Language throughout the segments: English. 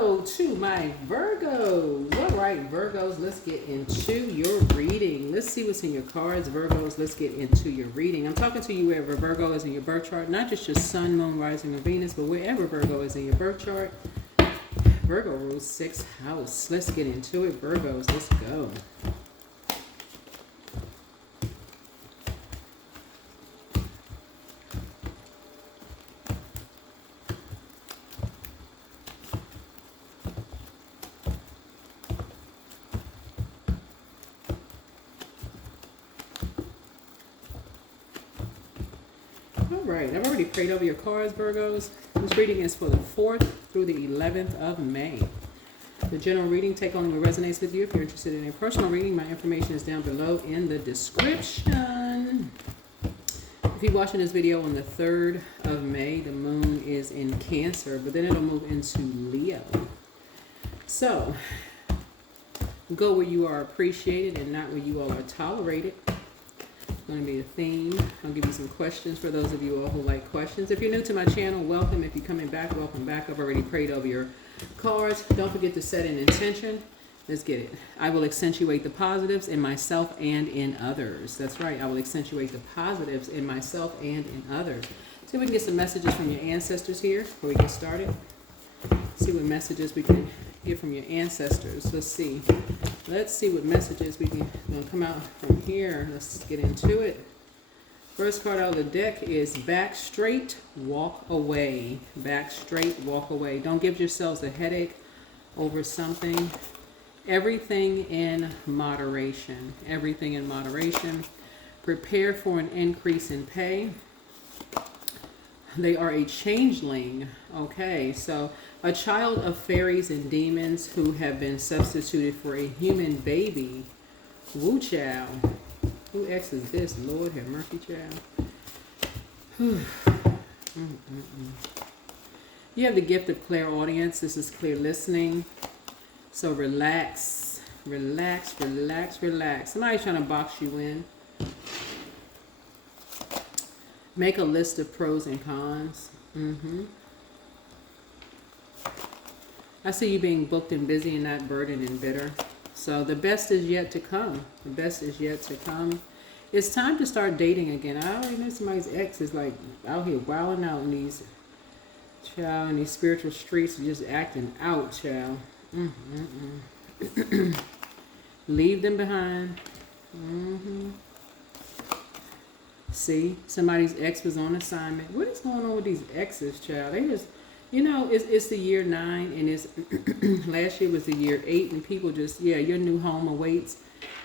Hello to my Virgos. All right, Virgos, let's get into your reading. Let's see what's in your cards, Virgos. Let's get into your reading. I'm talking to you wherever Virgo is in your birth chart, not just your sun, moon, rising, or Venus, but wherever Virgo is in your birth chart. Virgo rules 6th house. Let's get into it, Virgos. Let's go. Alright, I've already prayed over your cards, Virgos. This reading is for the 4th through the 11th of May. The general reading, take only what resonates with you. If you're interested in a personal reading, my information is down below in the description. If you're watching this video on the 3rd of May, the moon is in Cancer, but then it'll move into Leo. So, go where you are appreciated and not where you all are tolerated. Going to be a theme. I'll give you some questions for those of you all who like questions. If you're new to my channel, welcome. If you're coming back, welcome back. I've already prayed over your cards. Don't forget to set an intention. Let's get it. I will accentuate the positives in myself and in others. That's right. I will accentuate the positives in myself and in others. See if we can get some messages from your ancestors here before we get started. See what messages we can get from your ancestors. Let's see. Let's see what messages we can come out from here. Let's get into it. First card out of the deck is back straight, walk away. Back straight, walk away. Don't give yourselves a headache over something. Everything in moderation. Everything in moderation. Prepare for an increase in pay. They are a changeling. Okay, so a child of fairies and demons who have been substituted for a human baby. Woo child. Who X is this? Lord have mercy, child. You have the gift of clairaudience. This is clear listening. So relax. Relax, relax, relax. Somebody's trying to box you in. Make a list of pros and cons. I see you being booked and busy and not burdened and bitter. So the best is yet to come. The best is yet to come. It's time to start dating again. I already know somebody's ex is like out here wilding out in these child in these spiritual streets, just acting out, child. Leave them behind. See, somebody's ex was on assignment. What is going on with these exes, child? They just, you know, it's the year 9 and it's last year was the year 8 and people just, yeah, your new home awaits.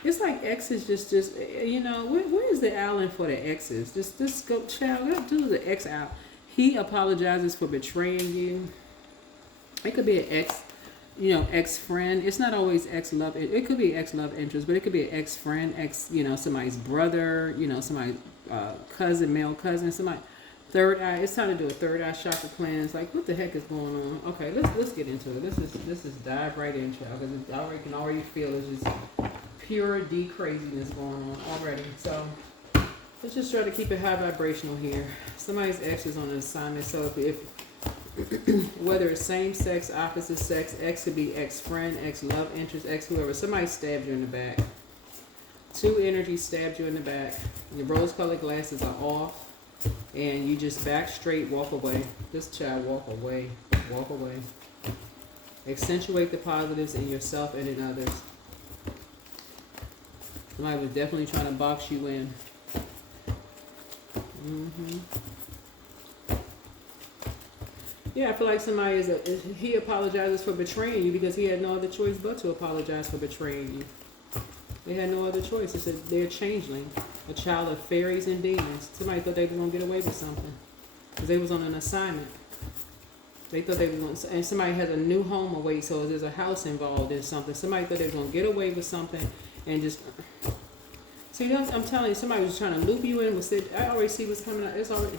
It's like exes just you know, where is the Allen for the exes? Just go, child, let's do the ex out. He apologizes for betraying you. It could be an ex, you know, ex-friend. It's not always ex-love. It could be ex-love interest, but it could be an ex-friend, you know, somebody's brother, you know, somebody's cousin, male cousin, somebody. Third eye. It's time to do a third eye chakra cleanse. Like, what the heck is going on? Okay, let's get into it. This is dive right in, child, because I can already feel it's just pure D craziness going on already. So let's just try to keep it high vibrational here. Somebody's ex is on an assignment. So if whether it's same sex, opposite sex, ex could be ex-friend, ex-love interest, ex-whoever. Somebody stabbed you in the back. 2 energies stabbed you in the back. Your rose-colored glasses are off. And you just back straight, walk away. This child, walk away. Walk away. Accentuate the positives in yourself and in others. Somebody was definitely trying to box you in. Yeah, I feel like somebody he apologizes for betraying you because he had no other choice but to apologize for betraying you. They had no other choice. It's they're a changeling, a child of fairies and demons. Somebody thought they were going to get away with something because they was on an assignment. They thought they were going to, and somebody has a new home away, so there's a house involved in something. Somebody thought they were going to get away with something and just... See, I'm telling you, somebody was trying to loop you in. I already see what's coming out. It's already...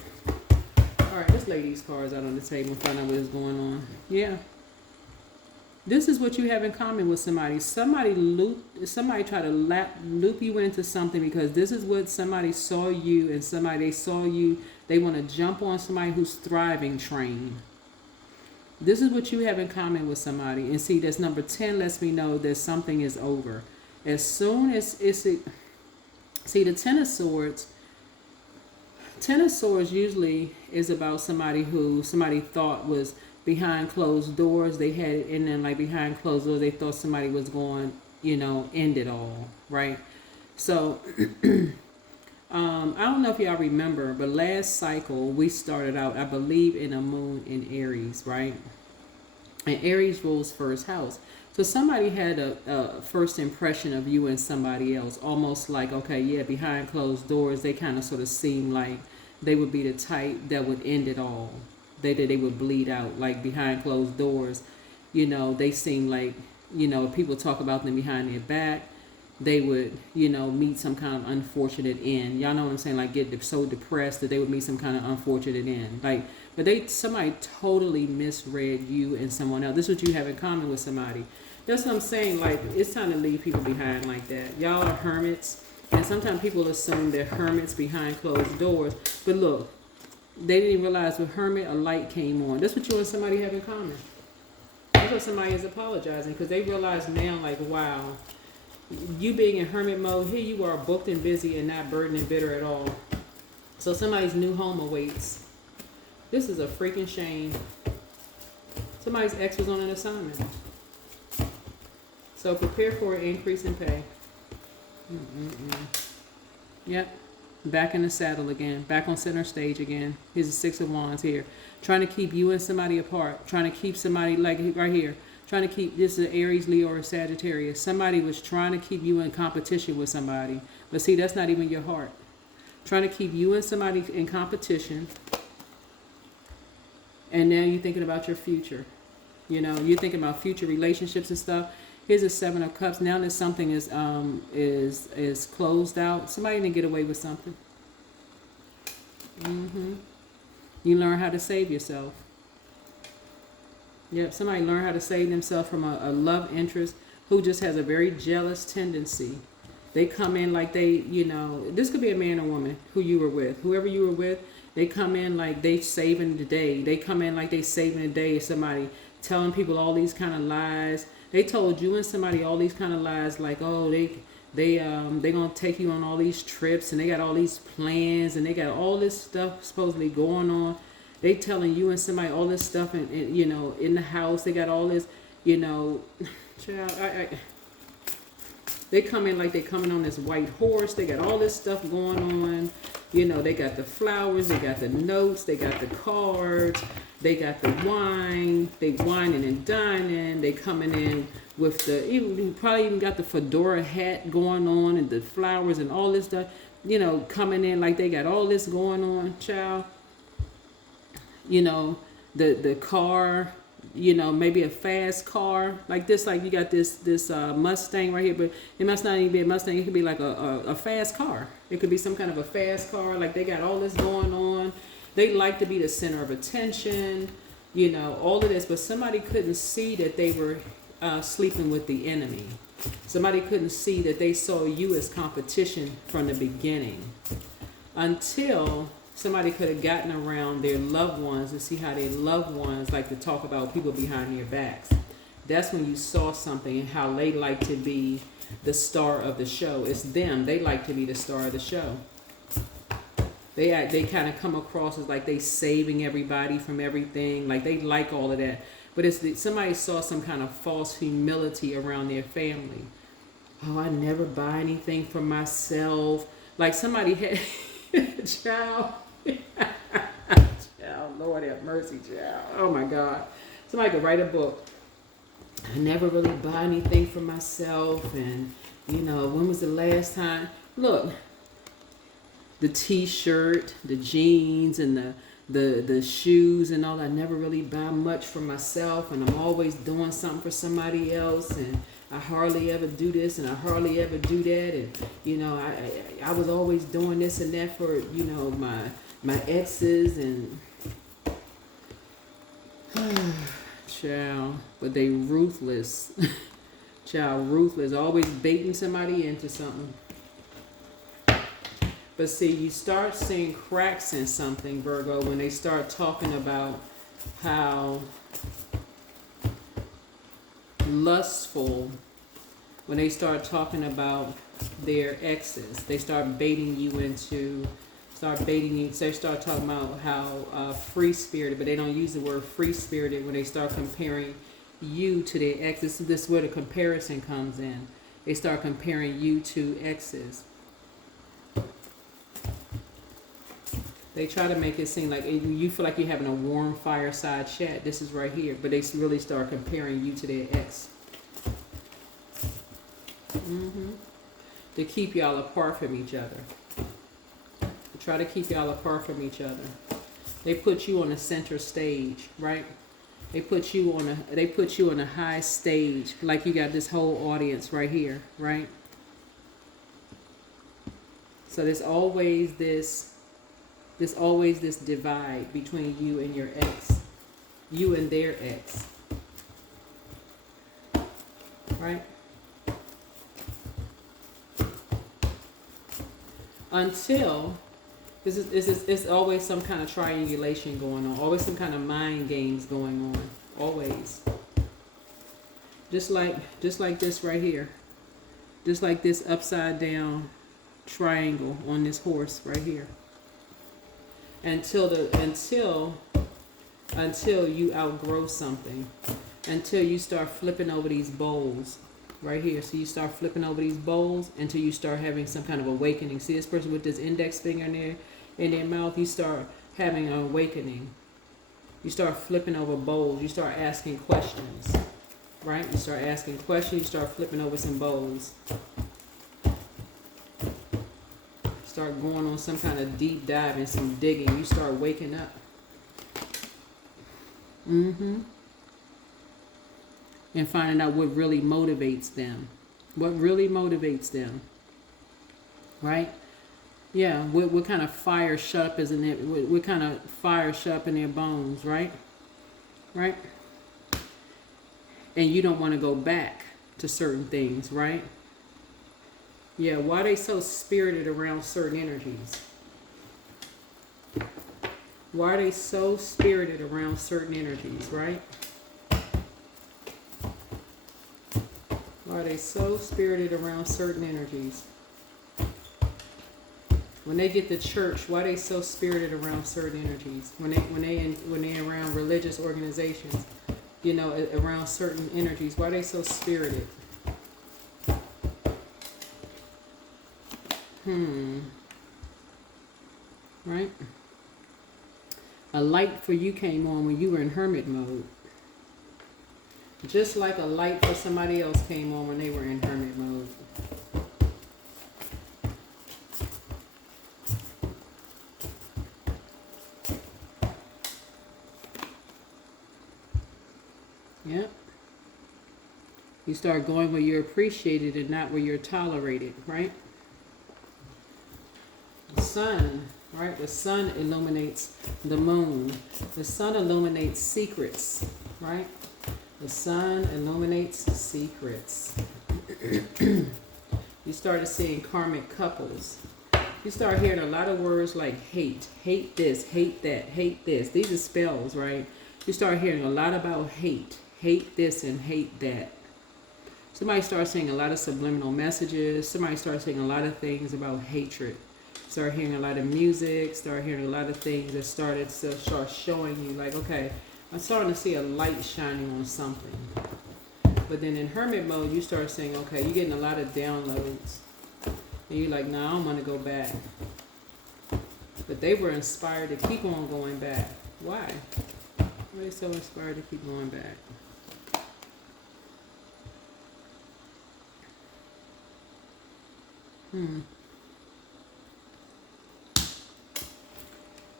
All right, let's lay these cards out on the table and find out what is going on. Yeah. This is what you have in common with somebody. Somebody tried to loop you into something because this is what somebody saw you and they saw you. They want to jump on somebody who's thriving train. This is what you have in common with somebody. And see, that's number 10 lets me know that something is over. As soon as see, the Ten of Swords usually is about somebody who somebody thought was behind closed doors. They had it in them like behind closed doors. They thought somebody was going, end it all, right? So, I don't know if y'all remember, but last cycle we started out, I believe, in a moon in Aries, right? And Aries rules first house. So somebody had a first impression of you and somebody else, almost like, okay, yeah, behind closed doors, they kind of sort of seem like they would be the type that would end it all. They would bleed out, like behind closed doors. They seem like, people talk about them behind their back. They would, meet some kind of unfortunate end. Y'all know what I'm saying? Like get so depressed that they would meet some kind of unfortunate end. Like, but somebody totally misread you and someone else. This is what you have in common with somebody. That's what I'm saying. Like, it's time to leave people behind like that. Y'all are hermits. And sometimes people assume they're hermits behind closed doors. But look, they didn't realize with hermit, a light came on. That's what you and somebody have in common. That's what somebody is apologizing. Because they realize now, like, wow, you being in hermit mode, here you are booked and busy and not burdened and bitter at all. So somebody's new home awaits. This is a freaking shame. Somebody's ex was on an assignment. So prepare for an increase in pay. Yep. Back in the saddle again. Back on center stage again. Here's the 6 of Wands here. Trying to keep you and somebody apart. Trying to keep somebody, like right here. Trying to keep, this is Aries, Leo, or Sagittarius. Somebody was trying to keep you in competition with somebody. But see, that's not even your heart. Trying to keep you and somebody in competition. And now you're thinking about your future. You're thinking about future relationships and stuff. Here's a 7 of Cups. Now that something is closed out, somebody didn't get away with something. You learn how to save yourself. Yep, somebody learned how to save themselves from a love interest who just has a very jealous tendency. They come in like they, this could be a man or woman who you were with. Whoever you were with, they come in like they saving the day. They come in like they saving the day. Somebody telling people all these kind of lies. They told you and somebody all these kind of lies, like, oh, they gonna take you on all these trips, and they got all these plans, and they got all this stuff supposedly going on. They telling you and somebody all this stuff, and in the house, they got all this, child. They come in like they coming on this white horse. They got all this stuff going on. They got the flowers, they got the notes, they got the cards, they got the wine. They whining and dining. They coming in with probably even got the fedora hat going on and the flowers and all this stuff. Coming in like they got all this going on, child. The car. Maybe a fast car like this, like you got this Mustang right here, but it must not even be a Mustang. It could be like a fast car. It could be some kind of a fast car. Like they got all this going on. They like to be the center of attention, all of this. But somebody couldn't see that they were sleeping with the enemy. Somebody couldn't see that they saw you as competition from the beginning until somebody could have gotten around their loved ones and see how their loved ones like to talk about people behind their backs. That's when you saw something and how they like to be the star of the show. It's them. They like to be the star of the show. They kind of come across as like they saving everybody from everything. Like they like all of that. But somebody saw some kind of false humility around their family. Oh, I never buy anything for myself. Like somebody had... Child. Child, Lord have mercy, child. Oh my God. Somebody could write a book. I never really buy anything for myself, and when was the last time? Look, the t-shirt, the jeans, and the shoes and all. I never really buy much for myself, and I'm always doing something for somebody else, and I hardly ever do this and I hardly ever do that, and I was always doing this and that for my exes and child, but they ruthless. Child, ruthless, always baiting somebody into something. But see, you start seeing cracks in something, Virgo, when they start talking about how lustful when they start talking about their exes. They start baiting you into, they start talking about how free-spirited, but they don't use the word free-spirited when they start comparing you to their exes. This is where the comparison comes in. They start comparing you to exes. They try to make it seem like you feel like you're having a warm fireside chat. This is right here. But they really start comparing you to their ex. To keep y'all apart from each other. To try to keep y'all apart from each other. They put you on the center stage, right? They put you on a high stage, like you got this whole audience right here, right? So there's always this divide between you and your ex, you and their ex, right? Until it's always some kind of triangulation going on, always some kind of mind games going on, always. Just like this right here, just like this upside down triangle on this horse right here. Until you outgrow something, until you start flipping over these bowls right here. So you start flipping over these bowls until you start having some kind of awakening. See this person with this index finger in their mouth, you start having an awakening. You start flipping over bowls, you start asking questions, right? You start asking questions, you start flipping over some bowls. Start going on some kind of deep dive and some digging. You start waking up. And finding out what really motivates them. What really motivates them. Right? Yeah, what kind of fire shut up is in it? What kind of fire shut up in their bones, right? Right? And you don't want to go back to certain things, right? Yeah, why are they so spirited around certain energies? Why are they so spirited around certain energies, right? Why are they so spirited around certain energies? When they get to church, why are they so spirited around certain energies? When they around religious organizations, you know, around certain energies, why are they so spirited? Right? A light for you came on when you were in hermit mode. Just like a light for somebody else came on when they were in hermit mode. Yep. You start going where you're appreciated and not where you're tolerated, right? The sun, right? The sun illuminates the moon. The sun illuminates secrets, right? The sun illuminates secrets. You started seeing karmic couples. You start hearing a lot of words like hate. Hate this, hate that, hate this. These are spells, right? You start hearing a lot about hate. Hate this and hate that. Somebody starts saying a lot of subliminal messages. Somebody starts saying a lot of things about hatred. Start hearing a lot of music. Start hearing a lot of things that start showing you like, okay, I'm starting to see a light shining on something. But then in hermit mode, you start saying, okay, you're getting a lot of downloads. And you're like, nah, I don't want to go back. But they were inspired to keep on going back. Why? Why are they so inspired to keep going back?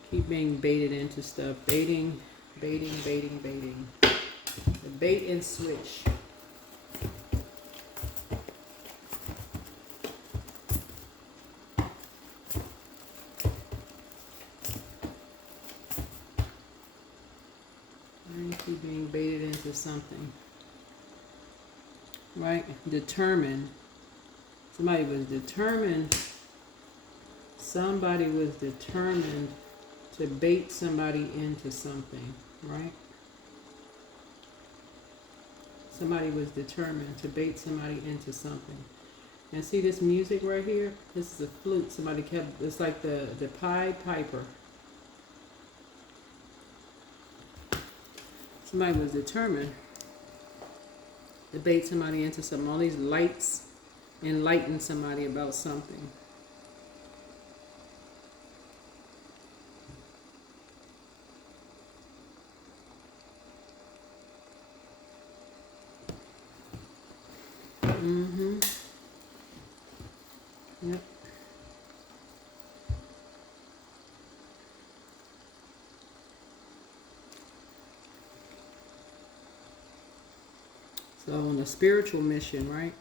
Keep being baited into stuff. Baiting. The bait and switch. Keep being baited into something. Right? Determined. Somebody was determined to bait somebody into something, right? Somebody was determined to bait somebody into something. And see this music right here? This is a flute. Somebody kept, it's like the Pied Piper. Somebody was determined to bait somebody into something. All these lights enlighten somebody about something. Mm-hmm. Yep. So on a spiritual mission, right?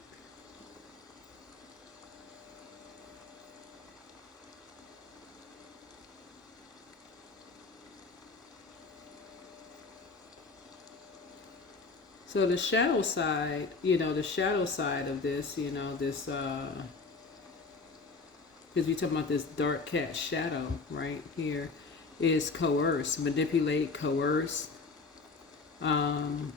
So the shadow side, the shadow side of this, this, because we talking about this dark cat shadow right here, is coerce, manipulate, coerce, to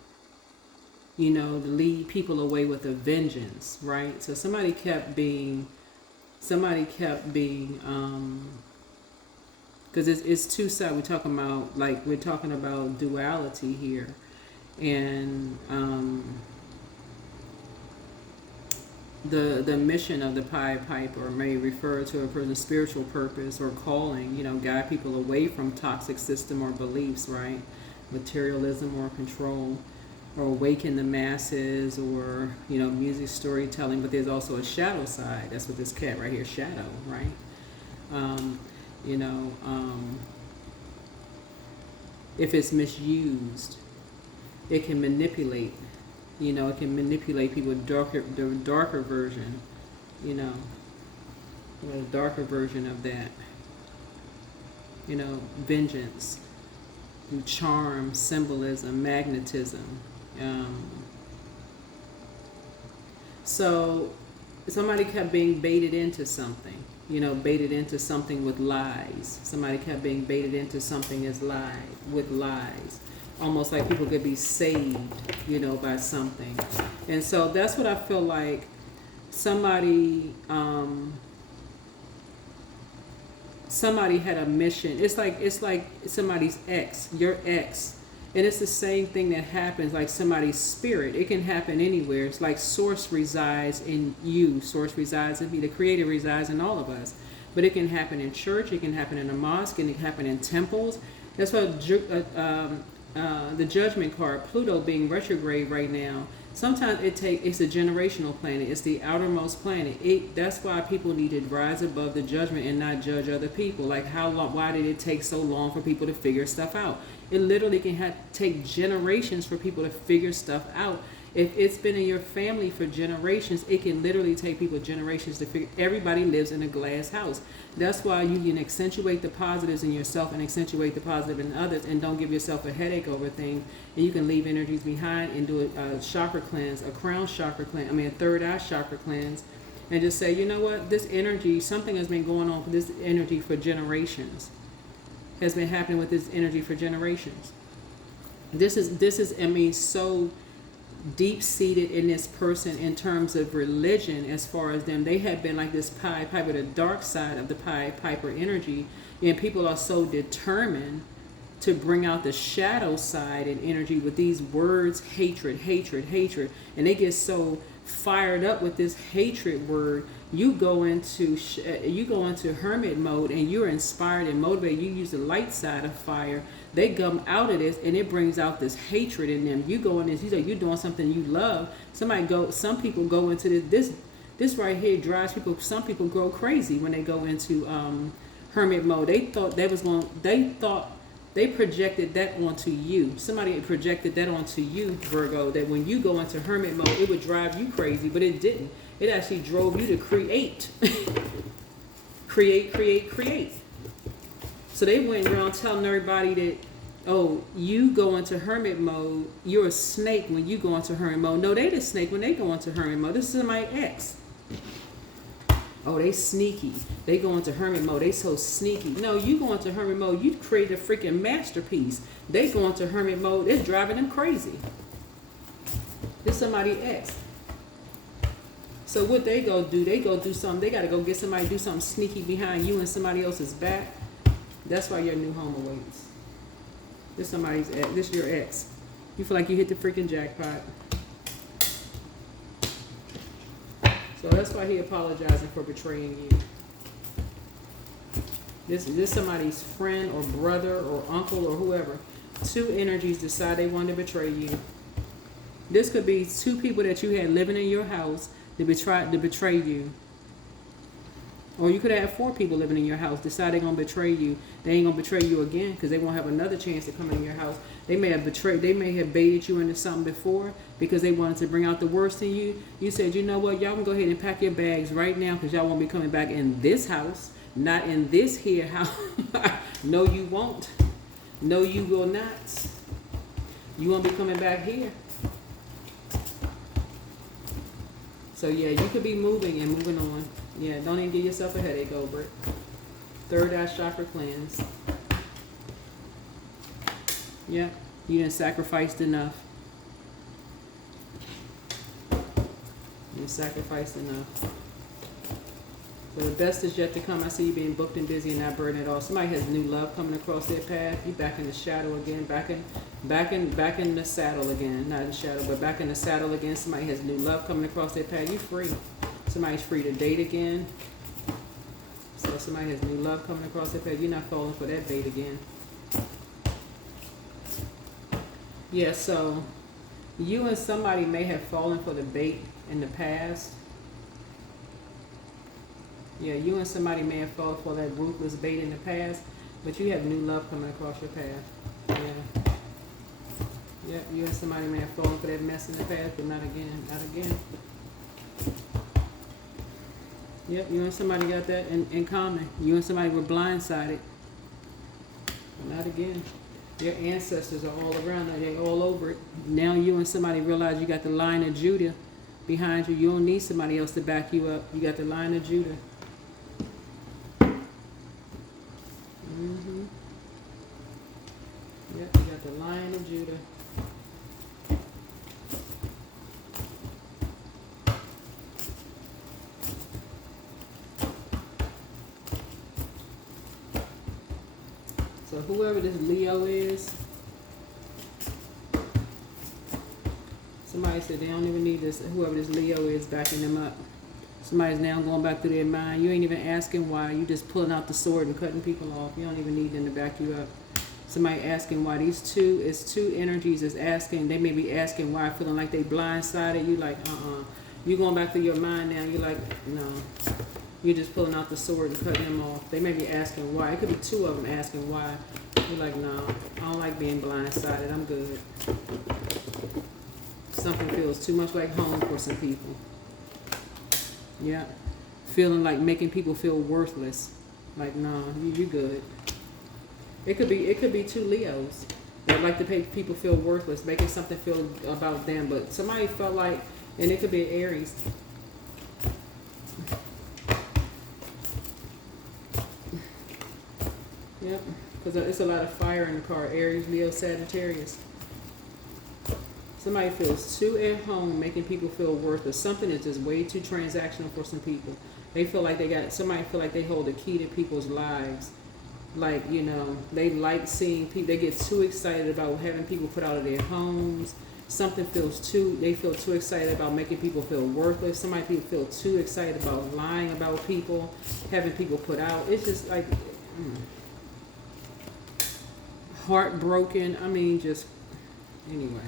lead people away with a vengeance, right? So somebody kept being, because it's two sides. We're talking about duality here. And the mission of the Pied Piper may refer to a person's spiritual purpose or calling, guide people away from toxic system or beliefs, right? Materialism or control, or awaken the masses, or, music, storytelling. But there's also a shadow side. That's what this cat right here, shadow, right? If it's misused, it can manipulate, it can manipulate people. The darker version, the darker version of that, vengeance, charm, symbolism, magnetism. So somebody kept being baited into something, baited into something with lies. Somebody kept being baited into something with lies. Almost like people could be saved, by something. And so that's what I feel like somebody had a mission. It's like somebody's ex, your ex. And it's the same thing that happens, like somebody's spirit. It can happen anywhere. It's like source resides in you. Source resides in me. The creator resides in all of us. But it can happen in church. It can happen in a mosque. It can happen in temples. That's what the judgment card, Pluto being retrograde right now, sometimes it's a generational planet. It's the outermost planet. That's why people need to rise above the judgment and not judge other people. Like why did it take so long for people to figure stuff out? It literally can take generations for people to figure stuff out. If it's been in your family for generations, it can literally take people generations to figure. Everybody lives in a glass house. That's why you can accentuate the positives in yourself and accentuate the positive in others, and don't give yourself a headache over things. And you can leave energies behind and do a chakra cleanse, a crown chakra cleanse, a third eye chakra cleanse, and just say, you know what, this energy, something has been going on for this energy for generations. Has been happening with this energy for generations. This is so deep-seated in this person in terms of religion. As far as them, they have been like this Pied Piper, the dark side of the Pied Piper energy, and people are so determined to bring out the shadow side and energy with these words, hatred, and they get so fired up with this hatred word. You go into hermit mode, and you're inspired and motivated. You use the light side of fire. They come out of this, and it brings out this hatred in them. You go in this, you're doing something you love. Some people go into this right here drives people. Some people go crazy when they go into hermit mode. They projected that onto you. Somebody projected that onto you, Virgo, that when you go into hermit mode, it would drive you crazy, but it didn't. It actually drove you to create. create. So they went around telling everybody that, oh, you go into hermit mode, you're a snake when you go into hermit mode. No, they the snake when they go into hermit mode. This is my ex. Oh, they sneaky. They go into hermit mode. They so sneaky. No, you go into hermit mode, you create a freaking masterpiece. They go into hermit mode, it's driving them crazy. This somebody ex. So what they go do something. They got to go get somebody to do something sneaky behind you and somebody else's back. That's why your new home awaits. This somebody's ex. This your ex. You feel like you hit the freaking jackpot. So that's why he apologizing for betraying you. This somebody's friend or brother or uncle or whoever. Two energies decide they want to betray you. This could be two people that you had living in your house to betray you. Or you could have 4 people living in your house decide they're going to betray you. They ain't going to betray you again because they won't have another chance to come in your house. They may have baited you into something before because they wanted to bring out the worst in you. You said, you know what, y'all can go ahead and pack your bags right now because y'all won't be coming back in this house. Not in this here house. No, you won't. No, you will not. You won't be coming back here. So yeah, you could be moving and moving on. Yeah, don't even give yourself a headache over it. Third eye chakra cleanse. Yeah, you done sacrificed enough. You sacrificed enough. So the best is yet to come. I see you being booked and busy and not burdened at all. Somebody has new love coming across their path. You back in the shadow again, back in the saddle again. Not in the shadow, but back in the saddle again. Somebody has new love coming across their path. You free. Somebody's free to date again. So somebody has new love coming across their path. You're not falling for that bait again. Yeah, so you and somebody may have fallen for the bait in the past. Yeah, you and somebody may have fallen for that ruthless bait in the past, but you have new love coming across your path. Yeah. Yeah, you and somebody may have fallen for that mess in the past, but not again. Not again. Yep, you and somebody got that in common. You and somebody were blindsided. But not again. Your ancestors are all around that. They're all over it. Now you and somebody realize you got the line of Judah behind you. You don't need somebody else to back you up. You got the line of Judah. Yep, you got the Lion of Judah. So whoever this Leo is, somebody said they don't even need this, whoever this Leo is backing them up. Somebody's now going back through their mind. You ain't even asking why. You just pulling out the sword and cutting people off. You don't even need them to back you up. Somebody asking why. These two energies is asking. They may be asking why, feeling like they blindsided. You like, You going back through your mind now. You like, no. You're just pulling out the sword and cutting them off. They may be asking why. It could be 2 of them asking why. You're like, no, I don't like being blindsided. I'm good. Something feels too much like home for some people. Yeah. Feeling like making people feel worthless. Like, no, you good. It could be 2 Leos that like to make people feel worthless, making something feel about them. But somebody felt like, and it could be an Aries. Yep, because it's a lot of fire in the car. Aries, Leo, Sagittarius. Somebody feels too at home, making people feel worthless. Something is just way too transactional for some people. They feel like somebody feel like they hold the key to people's lives. Like, they like seeing people. They get too excited about having people put out of their homes. Something they feel too excited about making people feel worthless. Somebody feel too excited about lying about people, having people put out. It's just like, heartbroken. I mean, just, anyway.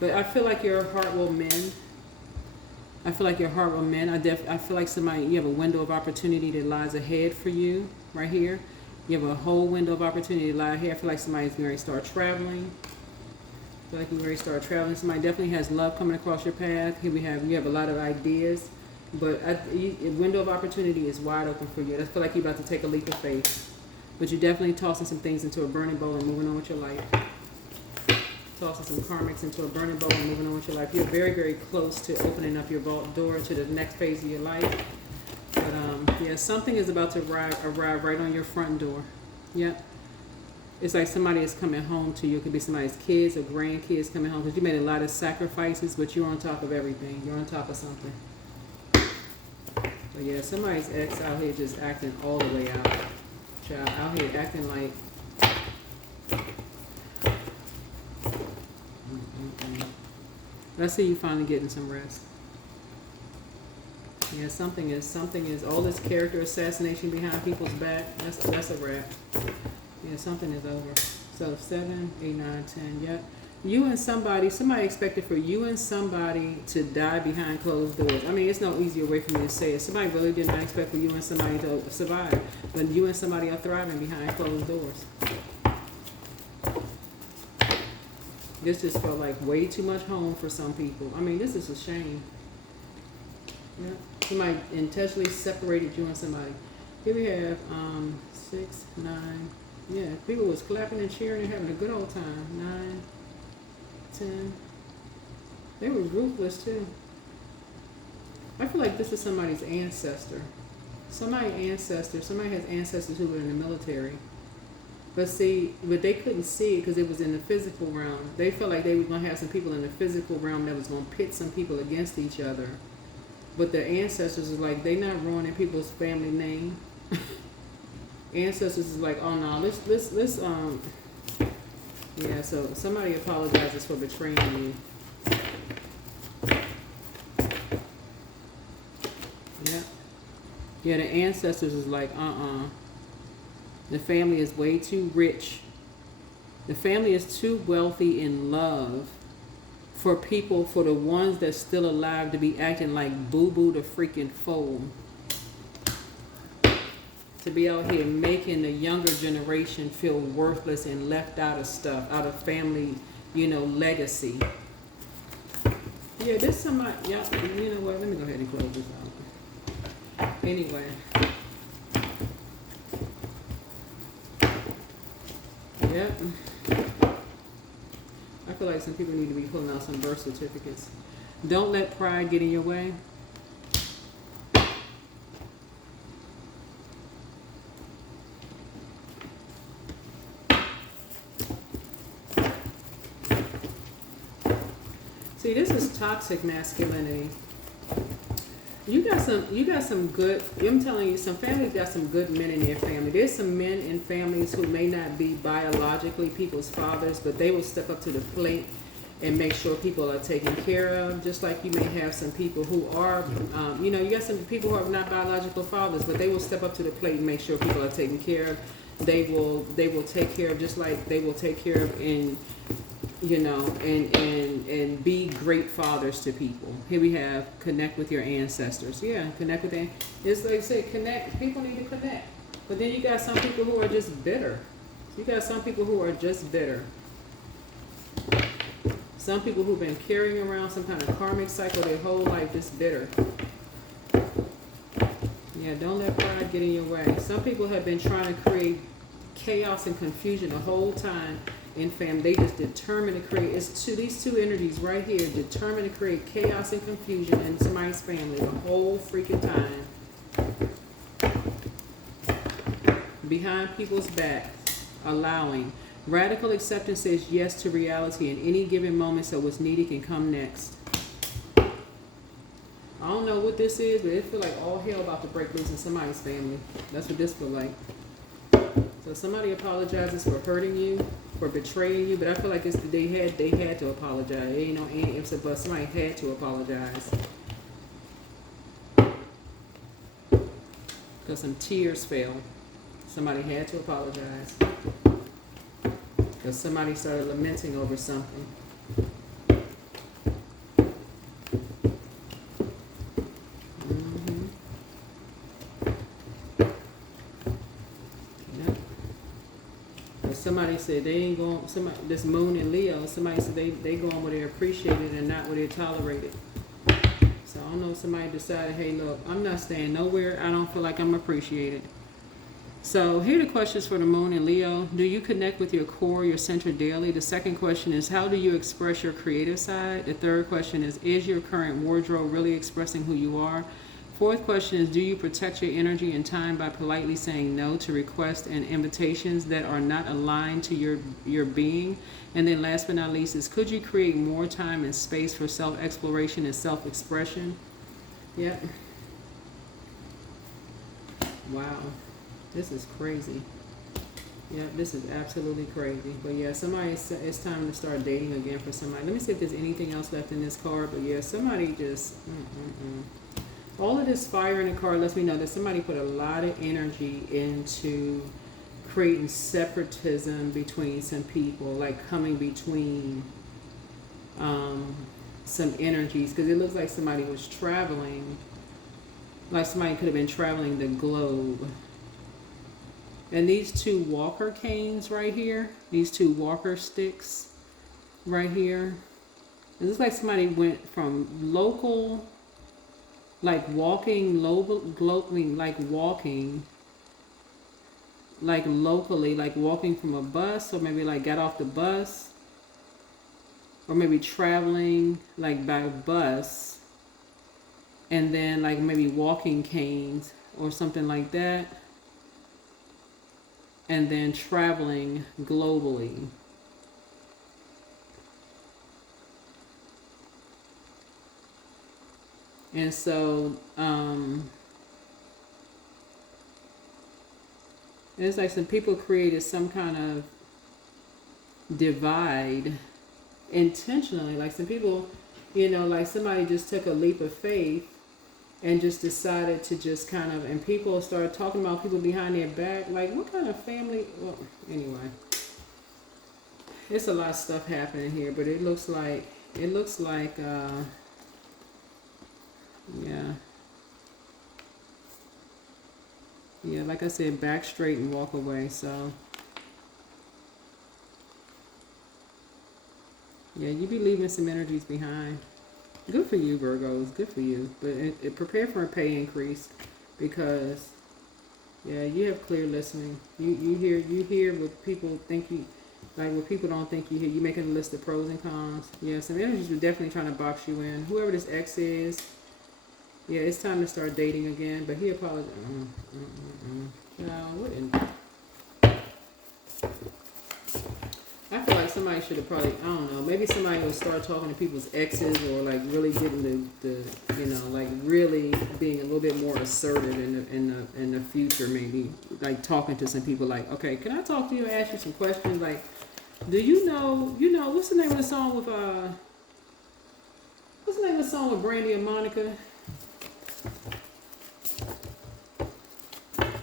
But I feel like your heart will mend. I feel like your heart will mend. I feel like you have a window of opportunity that lies ahead for you right here. You have a whole window of opportunity that lies ahead. I feel like somebody's going to start traveling. I feel like you're ready to start traveling. Somebody definitely has love coming across your path. Here you have a lot of ideas. But the window of opportunity is wide open for you. I feel like you're about to take a leap of faith. But you're definitely tossing some things into a burning bowl and moving on with your life. Tossing some karmics into a burning bowl and moving on with your life. You're very, very close to opening up your door to the next phase of your life. But yeah, something is about to arrive right on your front door. Yep. It's like somebody is coming home to you. It could be somebody's kids or grandkids coming home because you made a lot of sacrifices, but you're on top of everything. You're on top of something. But yeah, somebody's ex out here just acting all the way out. Child out here acting like let's see you finally getting some rest. Yeah, something is all this character assassination behind people's back. That's a wrap. Yeah, something is over. So 7, 8, 9, 10. Yep. You and somebody expected for you and somebody to die behind closed doors. I mean, it's no easier way for me to say it. Somebody really did not expect for you and somebody to survive, but you and somebody are thriving behind closed doors. This just felt like way too much home for some people. I mean, this is a shame. Yeah. Somebody intentionally separated you and somebody. Here we have 6, 9. Yeah, people was clapping and cheering and having a good old time. 9, 10. They were ruthless too. I feel like this is somebody's ancestor. Somebody has ancestors who were in the military. But they couldn't see it because it was in the physical realm. They felt like they were going to have some people in the physical realm that was going to pit some people against each other. But the ancestors is like, they not ruining people's family name. Ancestors is like, oh no, let's yeah, so somebody apologizes for betraying you. Yeah. Yeah, the ancestors is like, the family is way too rich. The family is too wealthy in love for the ones that's still alive to be acting like boo-boo the freaking fool. To be out here making the younger generation feel worthless and left out of stuff, out of family, legacy. Yeah, this somebody, yeah, you know what, let me go ahead and close this out. Anyway. Yep. I feel like some people need to be pulling out some birth certificates. Don't let pride get in your way. See, this is toxic masculinity. You got some good, I'm telling you, some families got some good men in their family. There's some men in families who may not be biologically people's fathers, but they will step up to the plate and make sure people are taken care of. Just like you may have some people who are, you got some people who are not biological fathers, but they will step up to the plate and make sure people are taken care of. They will take care of, just like they will take care of and be great fathers to people. Here we have connect with your ancestors. Yeah, connect with them. It's like I said, connect. People need to connect. But then you got some people who are just bitter. Some people who've been carrying around some kind of karmic cycle their whole life, just bitter. Yeah, don't let pride get in your way. Some people have been trying to create chaos and confusion the whole time in family. They just determined to create, these two energies right here, determined to create chaos and confusion in somebody's family the whole freaking time. Behind people's back, allowing. Radical acceptance says yes to reality in any given moment, so what's needed can come next. I don't know what this is, but it feels like all hell about to break loose in somebody's family. That's what this feels like. So somebody apologizes for hurting you, for betraying you, but I feel like they had to apologize. There ain't no ifs or buts. Somebody had to apologize. Because some tears fell. Somebody had to apologize. Because somebody started lamenting over something. Somebody said they ain't going, this moon and Leo, somebody said they going where they're appreciated and not where they're tolerated. So I don't know if somebody decided, hey, look, I'm not staying nowhere. I don't feel like I'm appreciated. So here are the questions for the moon and Leo. Do you connect with your core, your center daily? The second question is, how do you express your creative side? The third question is your current wardrobe really expressing who you are? Fourth question is, do you protect your energy and time by politely saying no to requests and invitations that are not aligned to your being? And then last but not least is, could you create more time and space for self-exploration and self-expression? Yep. Wow. This is crazy. Yeah, this is absolutely crazy. But yeah, somebody, it's time to start dating again for somebody. Let me see if there's anything else left in this card. But yeah, somebody just... All of this fire in the card lets me know that somebody put a lot of energy into creating separatism between some people, like coming between some energies. Because it looks like somebody was traveling, like somebody could have been traveling the globe. And these two walker canes right here, these two walker sticks right here, it looks like somebody went from local, like walking, like walking, like locally, like walking from a bus, or maybe like got off the bus, or maybe traveling like by bus, and then like maybe walking canes or something like that, and then traveling globally. And so it's like some people created some kind of divide intentionally. Like some people, like somebody just took a leap of faith and just decided to just kind of, and people started talking about people behind their back. Like, what kind of family? Well, anyway, it's a lot of stuff happening here, but it looks like, yeah, like I said, back straight and walk away. So yeah, you be leaving some energies behind. Good for you, Virgos. Good for you. But it prepare for a pay increase, because yeah, you have clear listening. You hear what people think you like, what people don't think you hear. You making a list of pros and cons. Yeah, some energies were definitely trying to box you in. Whoever this ex is. Yeah, it's time to start dating again, but he apologized. No, what in... I feel like somebody should have probably, I don't know, maybe somebody would start talking to people's exes, or like really getting the like really being a little bit more assertive in the future, maybe like talking to some people like, okay, can I talk to you and ask you some questions? Like, do you know, what's the name of the song with Brandy and Monica?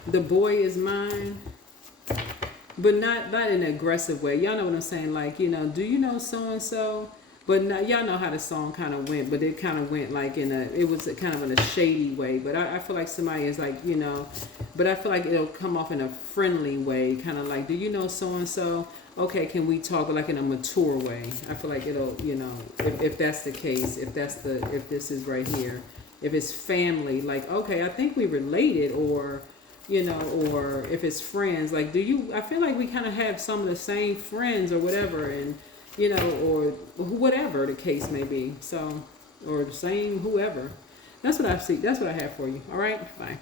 The Boy Is Mine, but not in an aggressive way. Y'all know what I'm saying? Like, do you know so and so? But not, y'all know how the song kind of went, but it kind of went like it was kind of in a shady way. But I feel like somebody is like, but I feel like it'll come off in a friendly way, kind of like, do you know so and so? Okay, can we talk, but like in a mature way? I feel like it'll, if that's the case, if this is right here, if it's family, like, okay, I think we related, or or if it's friends, like, I feel like we kind of have some of the same friends or whatever, and, or whatever the case may be. So, or the same whoever. That's what I see. That's what I have for you. All right. Bye.